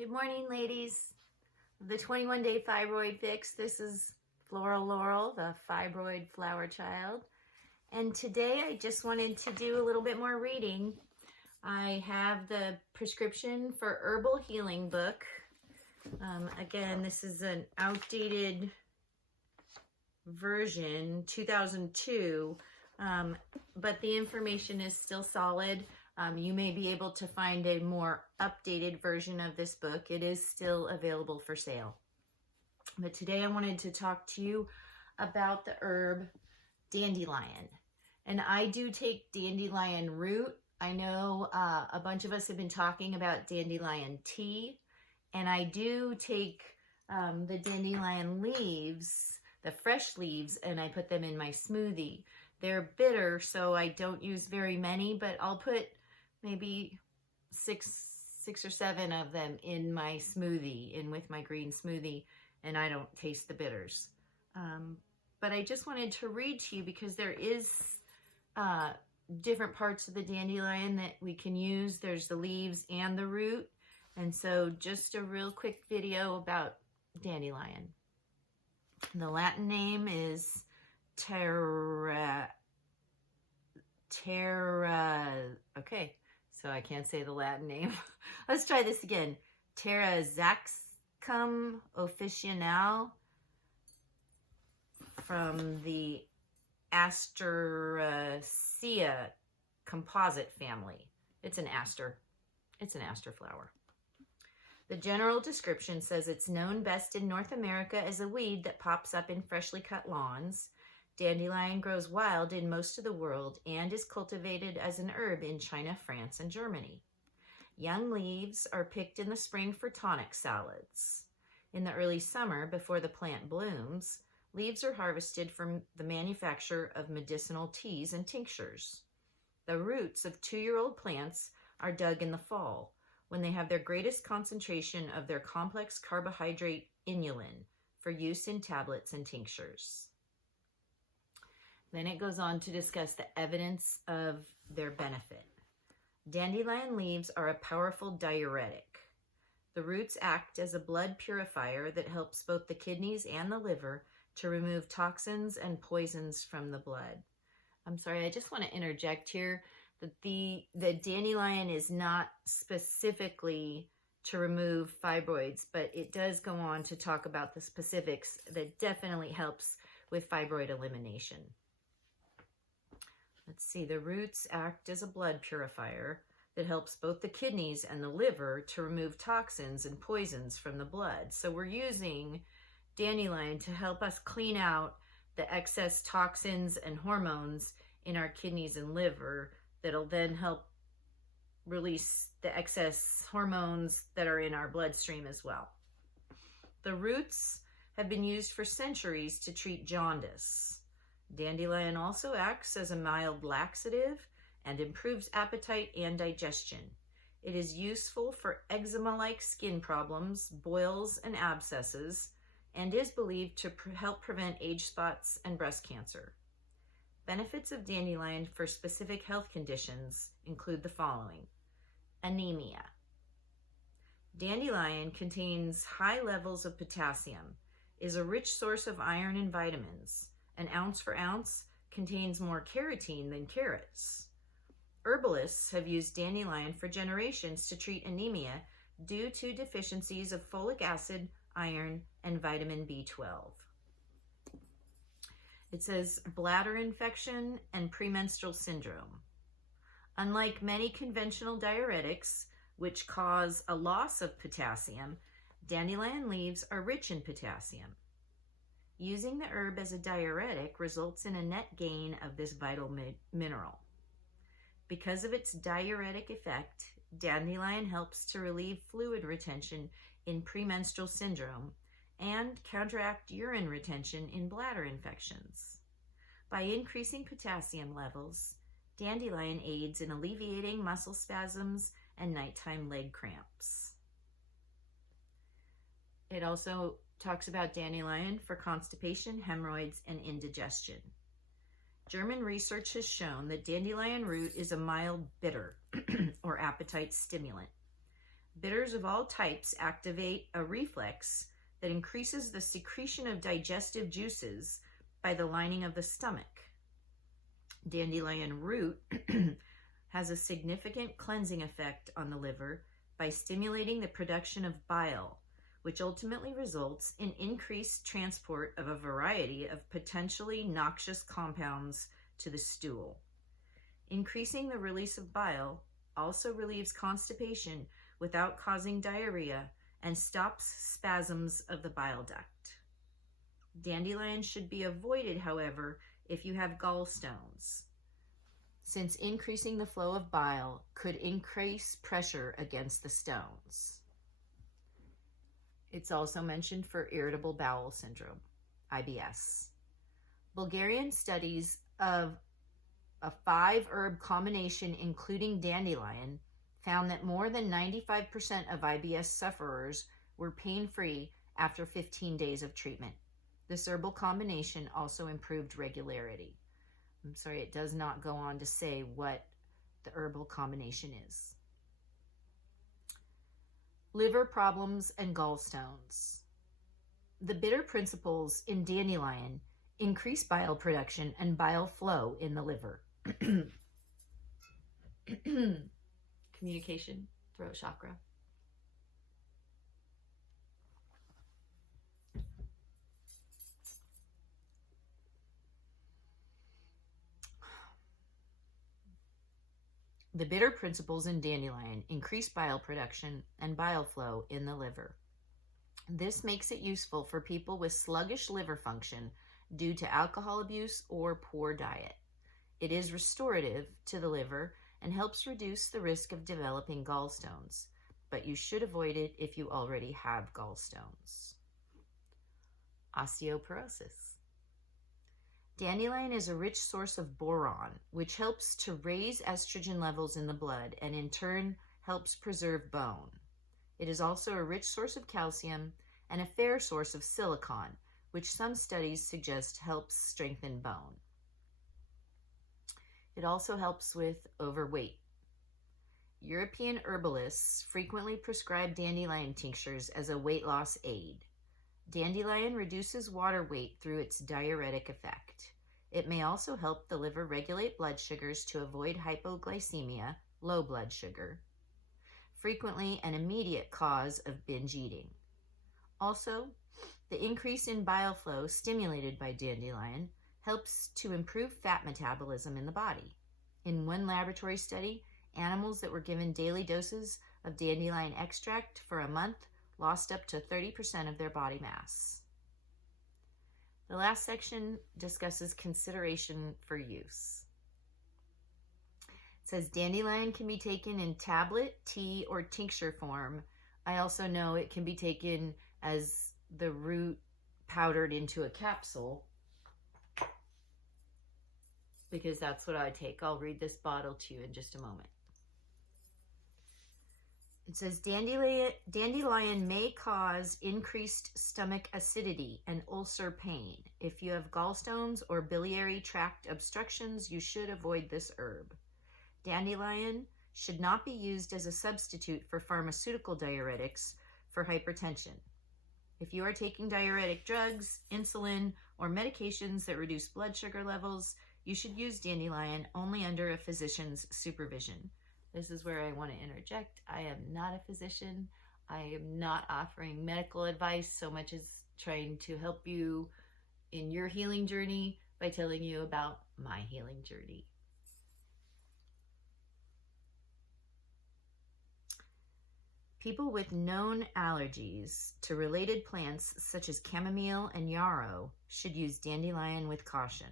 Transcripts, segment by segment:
Good morning, ladies. The 21-day fibroid fix. This is Floral Laurel, the fibroid flower child. And today I just wanted to do a little bit more reading. I have the prescription for herbal healing book. Again, this is an outdated version, 2002, but the information is still solid. You may be able to find a more updated version of this book. It is still available for sale. But today I wanted to talk to you about the herb dandelion. And I do take dandelion root. I know a bunch of us have been talking about dandelion tea. And I do take the dandelion leaves, the fresh leaves, and I put them in my smoothie. They're bitter, so I don't use very many, but I'll put maybe six or seven of them in my smoothie, with my green smoothie, and I don't taste the bitters. But I just wanted to read to you because there is different parts of the dandelion that we can use. There's the leaves and the root. And so just a real quick video about dandelion. The Latin name is okay, so I can't say the Latin name. Let's try this again. Taraxacum officinale, from the Asteraceae composite family. It's an aster flower. The general description says it's known best in North America as a weed that pops up in freshly cut lawns. Dandelion grows wild in most of the world and is cultivated as an herb in China, France, and Germany. Young leaves are picked in the spring for tonic salads. In the early summer, before the plant blooms, leaves are harvested from the manufacture of medicinal teas and tinctures. The roots of 2-year-old plants are dug in the fall, when they have their greatest concentration of their complex carbohydrate inulin for use in tablets and tinctures. Then it goes on to discuss the evidence of their benefit. Dandelion leaves are a powerful diuretic. The roots act as a blood purifier that helps both the kidneys and the liver to remove toxins and poisons from the blood. I'm sorry, I just want to interject here that the dandelion is not specifically to remove fibroids, but it does go on to talk about the specifics that definitely helps with fibroid elimination. Let's see, the roots act as a blood purifier that helps both the kidneys and the liver to remove toxins and poisons from the blood. So we're using dandelion to help us clean out the excess toxins and hormones in our kidneys and liver that'll then help release the excess hormones that are in our bloodstream as well. The roots have been used for centuries to treat jaundice. Dandelion also acts as a mild laxative and improves appetite and digestion. It is useful for eczema-like skin problems, boils, and abscesses, and is believed to help prevent age spots and breast cancer. Benefits of dandelion for specific health conditions include the following. Anemia. Dandelion contains high levels of potassium, is a rich source of iron and vitamins. An ounce for ounce contains more carotene than carrots. Herbalists have used dandelion for generations to treat anemia due to deficiencies of folic acid, iron, and vitamin B12. It says bladder infection and premenstrual syndrome. Unlike many conventional diuretics, which cause a loss of potassium, dandelion leaves are rich in potassium. Using the herb as a diuretic results in a net gain of this vital mineral. Because of its diuretic effect, dandelion helps to relieve fluid retention in premenstrual syndrome and counteract urine retention in bladder infections. By increasing potassium levels, dandelion aids in alleviating muscle spasms and nighttime leg cramps. It also talks about dandelion for constipation, hemorrhoids, and indigestion. German research has shown that dandelion root is a mild bitter or appetite stimulant. Bitters of all types activate a reflex that increases the secretion of digestive juices by the lining of the stomach. Dandelion root has a significant cleansing effect on the liver by stimulating the production of bile, which ultimately results in increased transport of a variety of potentially noxious compounds to the stool. Increasing the release of bile also relieves constipation without causing diarrhea and stops spasms of the bile duct. Dandelion should be avoided, however, if you have gallstones, since increasing the flow of bile could increase pressure against the stones. It's also mentioned for irritable bowel syndrome, IBS. Bulgarian studies of a 5-herb combination including dandelion found that more than 95% of IBS sufferers were pain-free after 15 days of treatment. This herbal combination also improved regularity. I'm sorry, it does not go on to say what the herbal combination is. Liver problems and gallstones. The bitter principles in dandelion increase bile production and bile flow in the liver. Communication, throat chakra. The bitter principles in dandelion increase bile production and bile flow in the liver. This makes it useful for people with sluggish liver function due to alcohol abuse or poor diet. It is restorative to the liver and helps reduce the risk of developing gallstones, but you should avoid it if you already have gallstones. Osteoporosis. Dandelion is a rich source of boron, which helps to raise estrogen levels in the blood and in turn helps preserve bone. It is also a rich source of calcium and a fair source of silicon, which some studies suggest helps strengthen bone. It also helps with overweight. European herbalists frequently prescribe dandelion tinctures as a weight loss aid. Dandelion reduces water weight through its diuretic effect. It may also help the liver regulate blood sugars to avoid hypoglycemia, low blood sugar, frequently an immediate cause of binge eating. Also, the increase in bile flow stimulated by dandelion helps to improve fat metabolism in the body. In one laboratory study, animals that were given daily doses of dandelion extract for a month lost up to 30% of their body mass. The last section discusses consideration for use. It says dandelion can be taken in tablet, tea, or tincture form. I also know it can be taken as the root powdered into a capsule, because that's what I take. I'll read this bottle to you in just a moment. It says dandelion may cause increased stomach acidity and ulcer pain. If you have gallstones or biliary tract obstructions, you should avoid this herb. Dandelion should not be used as a substitute for pharmaceutical diuretics for hypertension. If you are taking diuretic drugs, insulin, or medications that reduce blood sugar levels, you should use dandelion only under a physician's supervision. This is where I want to interject. I am not a physician. I am not offering medical advice so much as trying to help you in your healing journey by telling you about my healing journey. People with known allergies to related plants such as chamomile and yarrow should use dandelion with caution.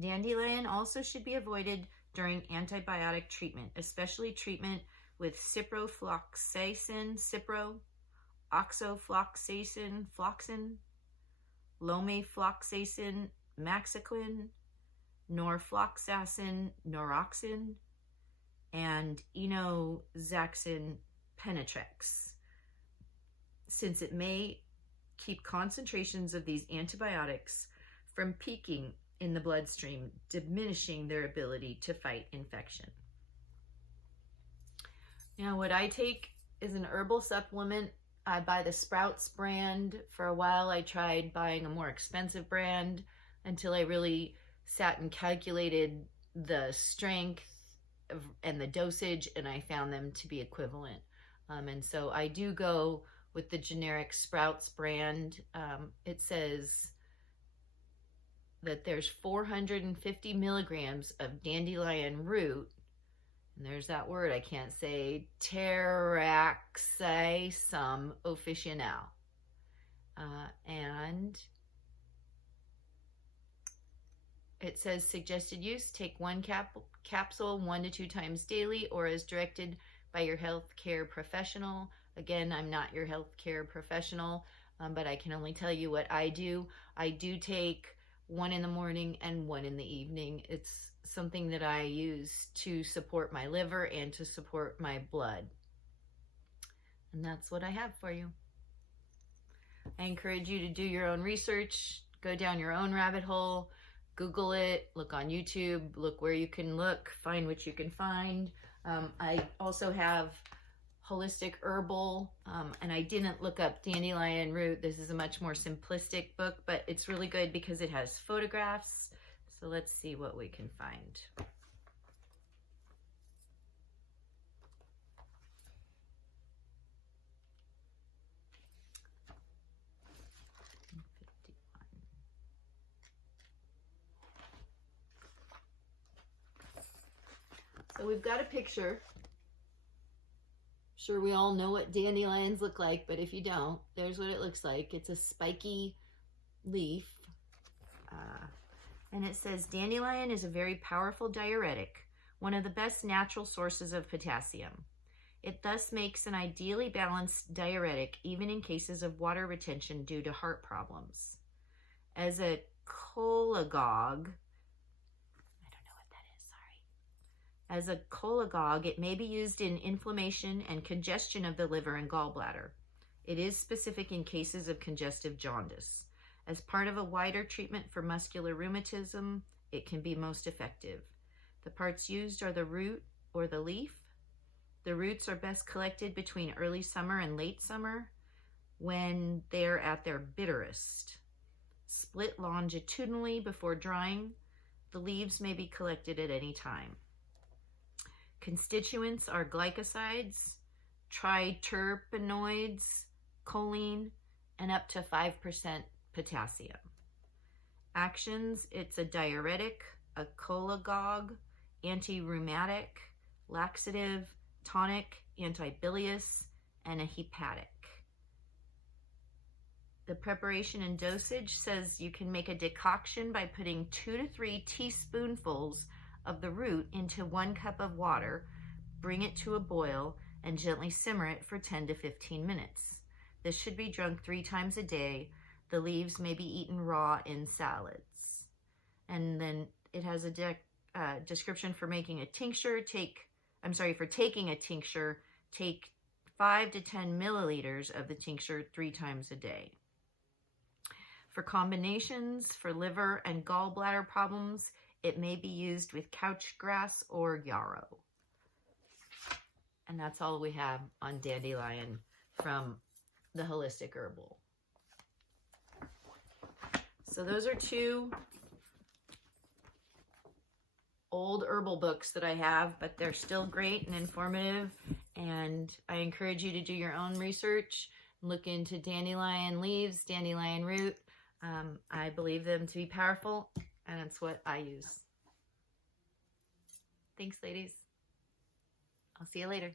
Dandelion also should be avoided during antibiotic treatment, especially treatment with ciprofloxacin, oxofloxacin, floxin, lomefloxacin, maxaquin, norfloxacin, noroxin, and enoxaxin penetrex, since it may keep concentrations of these antibiotics from peaking in the bloodstream, diminishing their ability to fight infection. Now, what I take is an herbal supplement. I buy the Sprouts brand. For a while, I tried buying a more expensive brand until I really sat and calculated the strength and the dosage, and I found them to be equivalent. And so I do go with the generic Sprouts brand. It says that there's 450 milligrams of dandelion root, and there's that word I can't say, Taraxacum officinale. And it says suggested use, take one capsule 1 to 2 times daily or as directed by your healthcare professional. Again, I'm not your healthcare professional, but I can only tell you what I do. I do take 1 in the morning and 1 in the evening. It's something that I use to support my liver and to support my blood. And that's what I have for you. I encourage you to do your own research, go down your own rabbit hole, Google it, look on YouTube, look where you can look, find what you can find. I also have holistic herbal, and I didn't look up dandelion root. This is a much more simplistic book, but it's really good because it has photographs. So let's see what we can find. So we've got a picture. Sure, we all know what dandelions look like, but if you don't, there's what it looks like. It's a spiky leaf. And it says, dandelion is a very powerful diuretic, one of the best natural sources of potassium. It thus makes an ideally balanced diuretic, even in cases of water retention due to heart problems. As a cholagogue, As a cholagogue, it may be used in inflammation and congestion of the liver and gallbladder. It is specific in cases of congestive jaundice. As part of a wider treatment for muscular rheumatism, it can be most effective. The parts used are the root or the leaf. The roots are best collected between early summer and late summer when they're at their bitterest. Split longitudinally before drying. The leaves may be collected at any time. Constituents are glycosides, triterpenoids, choline, and up to 5% potassium. Actions, it's a diuretic, a cholagogue, anti-rheumatic, laxative, tonic, antibilious, and a hepatic. The preparation and dosage says you can make a decoction by putting 2 to 3 teaspoonfuls of the root into 1 cup of water, bring it to a boil, and gently simmer it for 10 to 15 minutes. This should be drunk 3 times a day. The leaves may be eaten raw in salads. And then it has a description for making a tincture. For taking a tincture, take 5 to 10 milliliters of the tincture 3 times a day. For combinations for liver and gallbladder problems, it may be used with couch grass or yarrow. And that's all we have on dandelion from the Holistic Herbal. So those are 2 old herbal books that I have, but they're still great and informative. And I encourage you to do your own research. Look into dandelion leaves, dandelion root. I believe them to be powerful, and it's what I use. Thanks, ladies. I'll see you later.